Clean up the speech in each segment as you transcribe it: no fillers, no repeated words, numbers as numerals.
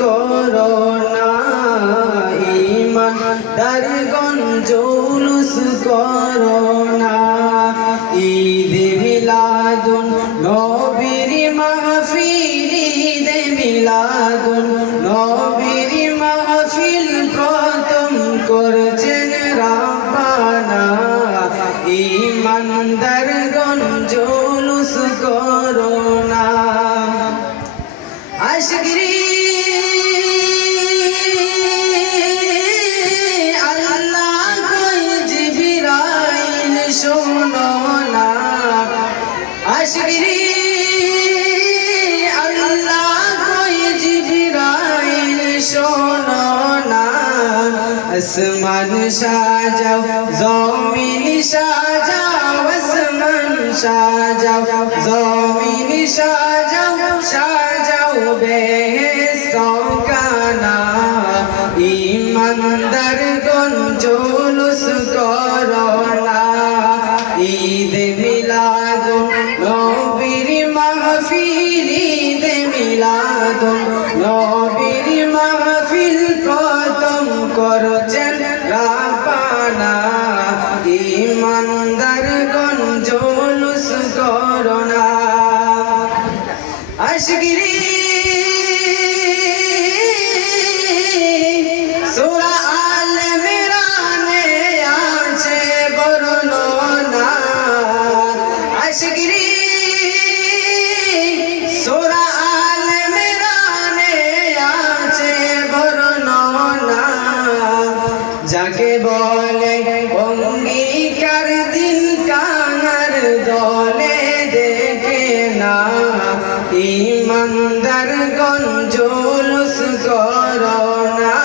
করো না, ঈমানদারগণ জুলুস করো না। ঈদে মিলাদুন নবীর মাহফিল, ঈদে মিলাদুন নবীর মাহফিল প্রথম করছেন রাব্বানা। ঈমানদারগণ জুলুস করো না। আশিকরি আল্লাহ কই জিবরাইল শোনো না, আশিকরি আল্লাহ কই জিবরাইল শোনো না। আসমান সাজাও জমিন সাজাও, আসমান সাজাও জমিন সাজাও, সাজাও বেহেশত খানা। ঈমানদারগণ জুলুস করো না। ঈদে মিলাদুন নবীর মাহফিল, ঈদে মিলাদুন নবীর মাহফিল প্রথম করছেন রাব্বানা। ঈমানদারগণ জুলুস করো না। আশিকরি সূরা আল ইমরানে আছে বর্ণনা, আশিকরি সূরা আল ইমরানে আছে বর্ণনা। যাকে বলে অঙ্গীকার দিন কানার দলে দেখে না। ঈমানদারগণ জুলুস করো না,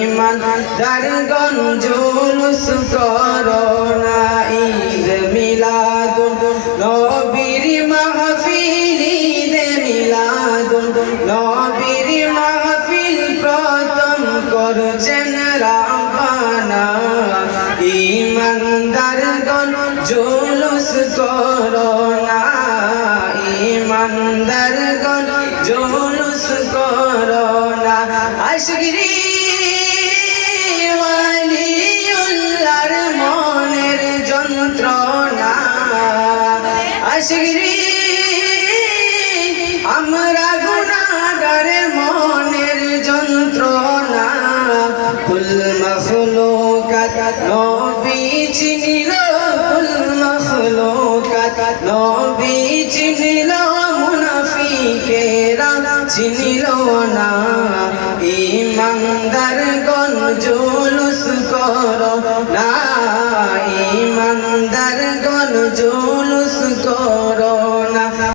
ঈমানদারগণ জুলুস করো না। ঈদ মিলাদুন নবীর মাহফিল, ঈদে মিলাদুন নবীর মাহফিল প্রথম করছেন রাব্বানা। ঈমানদারগণ জুলুস করো না, ঈমানদারগণ জুলুস করো না। আশিকরি ওয়ালিউল্লাহর মনের যন্ত্রণা, আশিকরি আমরা গুনাহগার মনের যন্ত্রণা। কুল মাখলুকাত নবী চিনিল, কুল মাখলুকাত নবী চিনিল, মুনাফিকেরা চিনিল না। ঈমানদারগণ জুলুস করো না, ঈমানদারগণ জুলুস